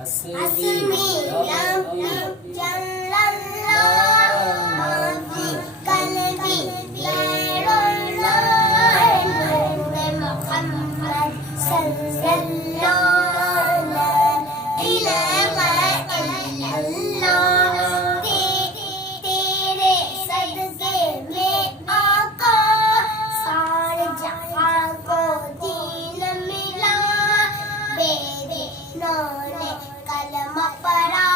حسبي ربي جل الله ما في قلبي غير الله نور محمد صلى الله لا إله إلا الله तेरे सदके में आका सारे जहां को दीन मिला बेदीनों ने कलमा पढ़ा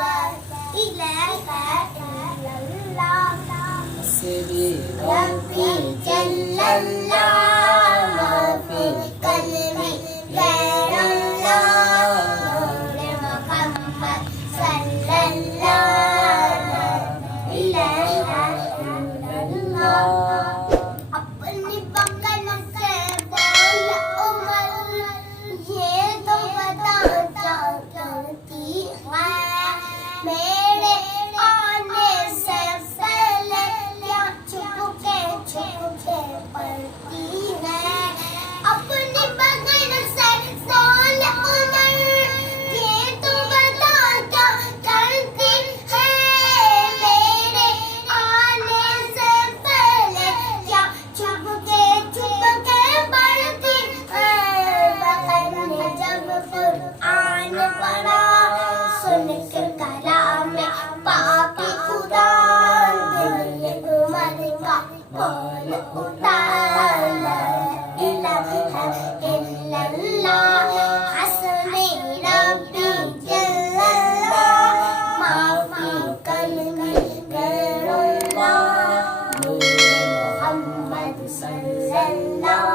ला इलाहा इल्लल्लाह हस्बी रब्बी जल्लल्लाह मा फी कल्बी गैरुल्लाह नूर मुहम्मद सल्लल्लाहु ला इलाहा इल्लल्लाह अपनी बगल से बोल उमर ये तो बता क्या करती है मेरे आने से पहले क्या छुप के पड़ती है अपनी बगल से बोल उमर ये तो बता क्या करती है मेरे आने से पहले क्या छुप के पड़ती है बगल में जब कुरान पढ़ा सुन के कलाम पाक खुदा दिल उमर का बोल उठा ला इलाहा इल्लल्लाह हस्बी रब्बी जल्लल्लाह मा फी कल्बी गैरुल्लाह नूर मुहम्मद सल्लल्लाहु